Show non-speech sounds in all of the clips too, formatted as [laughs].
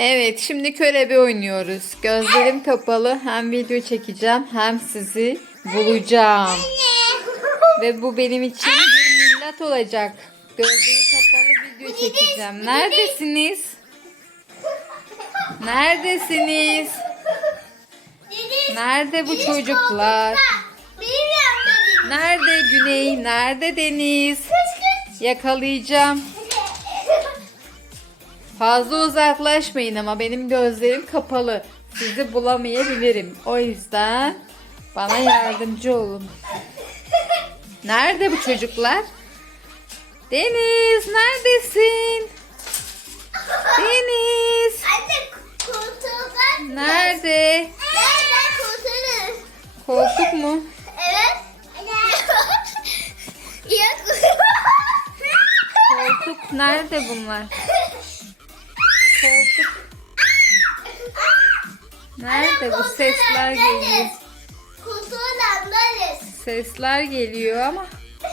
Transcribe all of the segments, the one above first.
Evet şimdi körebe oynuyoruz. Gözlerim kapalı hem video çekeceğim hem sizi bulacağım. Ve bu benim için bir millet olacak. Gözleri kapalı video çekeceğim. Neredesiniz? Neredesiniz? Nerede bu çocuklar? Nerede Güney? Nerede Deniz? Yakalayacağım. Fazla uzaklaşmayın ama benim gözlerim kapalı. Sizi bulamayabilirim. O yüzden bana yardımcı olun. Nerede bu çocuklar? Deniz neredesin? Deniz Anne koltuğundan nerede? Koltuğunuz? Koltuk mu? Evet. Koltuk nerede bunlar? Koltuk nerede bu sesler geliyor? Koltuğun anlarız. Sesler geliyor ama [laughs]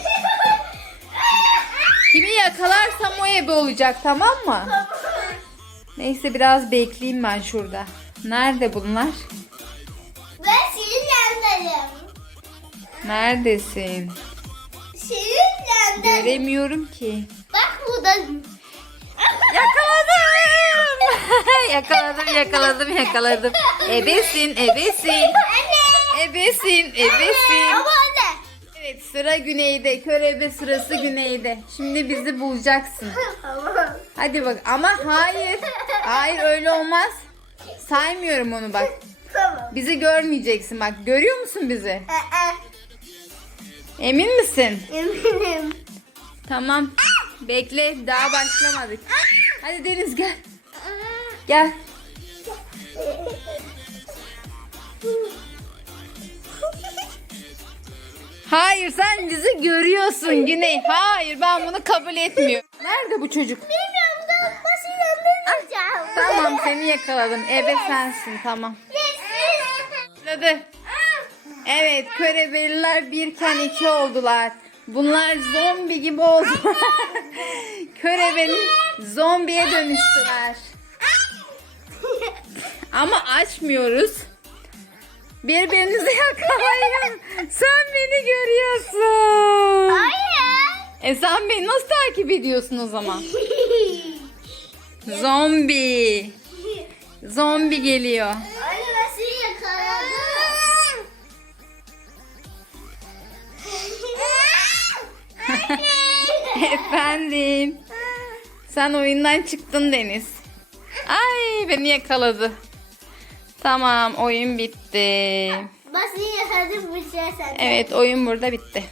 kimi yakalarsam o ebe olacak tamam mı? Neyse biraz bekleyeyim ben şurada. Nerede bunlar? Ben senin yanlarım. Neredesin? Senin yanlarım. Göremiyorum ki. Bak burada. Yakaladım. [laughs] yakaladım, yakaladım, yakaladım. Ebesin, ebesin. Ebesin, ebesin. Ama anne. Evet sıra güneyde. Körebe sırası güneyde. Şimdi bizi bulacaksın. [laughs] Hadi bak ama hayır. Hayır öyle olmaz. Saymıyorum onu bak. Tamam. Bizi görmeyeceksin bak. Görüyor musun bizi? Aa, Emin misin? Eminim. Tamam. Bekle daha başlamadık. Hadi Deniz gel. Gel. Hayır sen bizi görüyorsun Güney. Hayır ben bunu kabul etmiyorum. Nerede bu çocuk? Bilmiyorum da yanlarım. Tamam seni yakaladım. Ebe sensin tamam. Hadi. Evet körebeliler birken iki oldular. Bunlar zombi gibi oldular. Körebenin zombiye dönüştüler. Ama açmıyoruz. Birbirinizi [laughs] yakalayın. Sen beni görüyorsun. Hayır. E sen beni nasıl takip ediyorsun o zaman? [laughs] Zombi. Zombi geliyor. Anne ben seni yakaladım. [laughs] Efendim. Sen oyundan çıktın Deniz. Ay beni yakaladı. Tamam oyun bitti. Seni yakaladım bir şey sen. Evet oyun burada bitti.